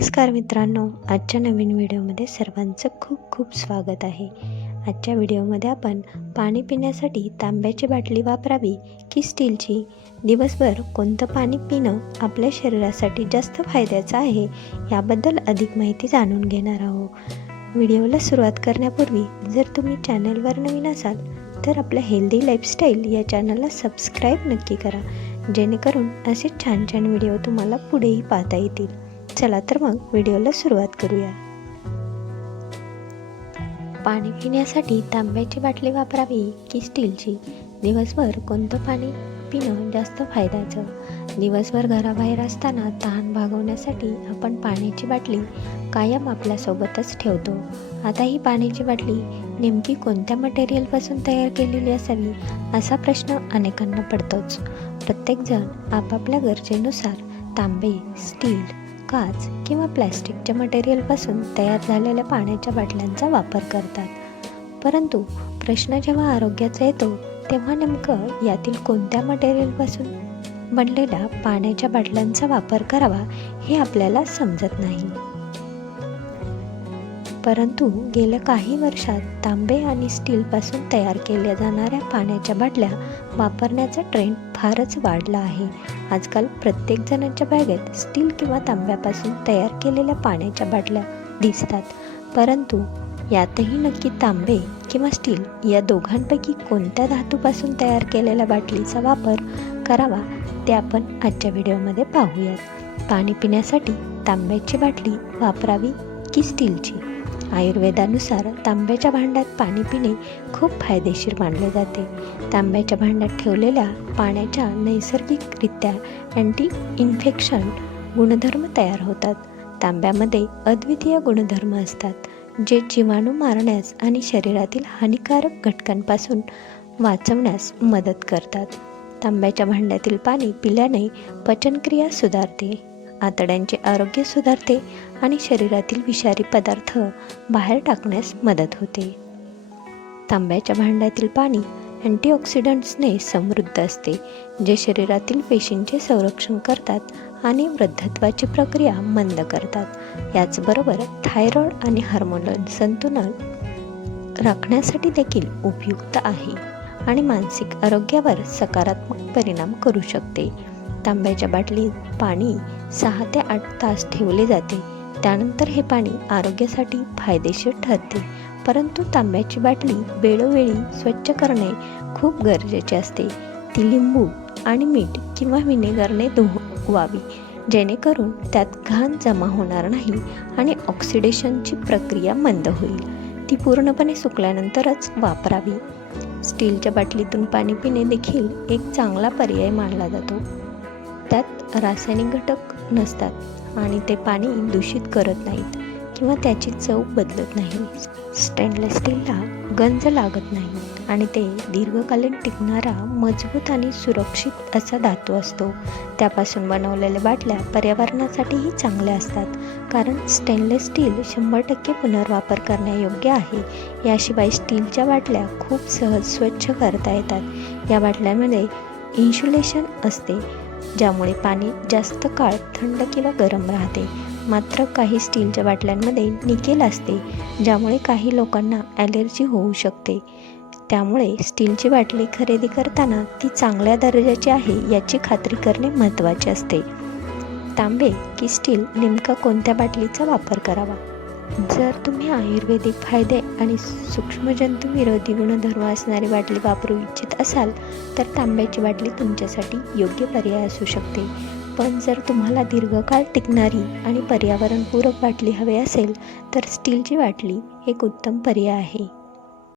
नमस्कार मित्रांनो आजच्या नवीन व्हिडिओमध्ये सर्वांचं खूप खूप स्वागत आहे. आजच्या व्हिडिओमध्ये आपण पाणी पिण्यासाठी तांब्याची बाटली वापरावी की स्टीलची? दिवसभर कोणतं पाणी पिणं आपल्या शरीरासाठी जास्त फायद्याचं आहे याबद्दल अधिक माहिती जाणून घेणार आहोत. व्हिडिओला सुरुवात करण्यापूर्वी जर तुम्ही चॅनलवर नवीन असाल तर आपल्या हेल्दी लाईफस्टाईल या चॅनलला सबस्क्राईब नक्की करा जेणेकरून असे छान छान व्हिडिओ तुम्हाला पुढेही पाहता येतील. चला तर मग व्हिडिओला सुरुवात करूया. पाणी पिण्यासाठी तांब्याची बाटली वापरावी की स्टीलची? दिवसभर कोणतं पाणी पिणं जास्त फायद्याचं? दिवसभर घराबाहेर असताना तहान भागवण्यासाठी आपण पाण्याची बाटली कायम आपल्यासोबतच ठेवतो. आता ही पाण्याची बाटली नेमकी कोणत्या मटेरियलपासून तयार केलेली असावी असा प्रश्न अनेकांना पडतोच. प्रत्येकजण आपापल्या गरजेनुसार तांबे स्टील काच किंवा प्लॅस्टिकच्या मटेरियलपासून तयार झालेल्या पाण्याच्या बाटल्यांचा वापर करतात. परंतु प्रश्न जेव्हा आरोग्याचा येतो तेव्हा नेमकं यातील कोणत्या मटेरियलपासून बनलेल्या पाण्याच्या बाटल्यांचा वापर करावा हे आपल्याला समजत नाही. परंतु गेल्या काही वर्षात तांबे आणि स्टीलपासून तयार केल्या जाणाऱ्या पाण्याच्या बाटल्या वापरण्याचा ट्रेंड फारच वाढला आहे. आजकाल प्रत्येक जणांच्या बॅगेत स्टील किंवा तांब्यापासून तयार केलेल्या पाण्याच्या बाटल्या दिसतात. परंतु यातही नक्की तांबे किंवा स्टील या दोघांपैकी कोणत्या धातूपासून तयार केलेल्या बाटलीचा वापर करावा ते आपण आजच्या व्हिडिओमध्ये पाहूयात. पाणी पिण्यासाठी तांब्याची बाटली वापरावी की स्टीलची? आयुर्वेदानुसार तांब्याच्या भांड्यात पाणी पिणे खूप फायदेशीर मानले जाते. तांब्याच्या भांड्यात ठेवलेल्या पाण्याच्या नैसर्गिकरित्या अँटी इन्फेक्शन गुणधर्म तयार होतात. तांब्यामध्ये अद्वितीय गुणधर्म असतात जे जीवाणू मारण्यास आणि शरीरातील हानिकारक घटकांपासून वाचवण्यास मदत करतात. तांब्याच्या भांड्यातील पाणी पिल्याने पचनक्रिया सुधारते. आतड्यांचे आरोग्य सुधारते आणि शरीरातील विषारी पदार्थ बाहेर टाकण्यास मदत होते. तांब्याच्या भांड्यातील पाणी अँटीऑक्सिडंट्सने समृद्ध असते जे शरीरातील पेशींचे संरक्षण करतात आणि वृद्धत्वाची प्रक्रिया मंद करतात. याचबरोबर थायरॉइड आणि हार्मोनल संतुलन राखण्यासाठी देखील उपयुक्त आहे आणि मानसिक आरोग्यावर सकारात्मक परिणाम करू शकते. तांब्याच्या बाटलीत पाणी सहा ते आठ तास ठेवले जाते. त्यानंतर हे पाणी आरोग्यासाठी फायदेशीर ठरते. परंतु तांब्याची बाटली वेळोवेळी स्वच्छ करणे खूप गरजेचे असते. ती लिंबू आणि मीठ किंवा व्हिनेगरने धुवावी जेणेकरून त्यात घाण जमा होणार नाही आणि ऑक्सिडेशनची प्रक्रिया मंद होईल. ती पूर्णपणे सुकल्यानंतरच वापरावी. स्टीलच्या बाटलीतून पाणी पिणे देखील एक चांगला पर्याय मानला जातो. त्यात रासायनिक घटक नसतात आणि ते पाणी दूषित करत नाहीत किंवा त्याची चव बदलत नाही. स्टेनलेस स्टीलला गंज लागत नाही आणि ते दीर्घकालीन टिकणारा मजबूत आणि सुरक्षित असा धातू असतो. त्यापासून बनवलेल्या बाटल्या पर्यावरणासाठीही चांगल्या असतात कारण स्टेनलेस स्टील शंभर टक्के पुनर्वापर करण्यायोग्य आहे. याशिवाय स्टीलच्या बाटल्या खूप सहज स्वच्छ करता येतात. या बाटल्यांमध्ये इन्शुलेशन असते. ज्यामुळे पाणी जास्त काळ थंड किंवा गरम राहते. मात्र काही स्टीलच्या बाटल्यांमध्ये निकेल असते ज्यामुळे काही लोकांना ॲलर्जी होऊ शकते. त्यामुळे स्टीलची बाटली खरेदी करताना ती चांगल्या दर्जाची आहे याची खात्री करणे महत्त्वाचे असते. तांबे की स्टील नेमका कोणत्या बाटलीचा वापर करावा? जर तुम्ही आयुर्वेदिक फायदे आणि सूक्ष्मजंतू विरोधी गुणधर्म असणारी बाटली वापरू इच्छित असाल तर तांब्याची बाटली तुमच्यासाठी योग्य पर्याय असू शकते. पण जर तुम्हाला दीर्घकाळ टिकणारी आणि पर्यावरणपूरक बाटली हवी असेल तर स्टीलची बाटली एक उत्तम पर्याय आहे.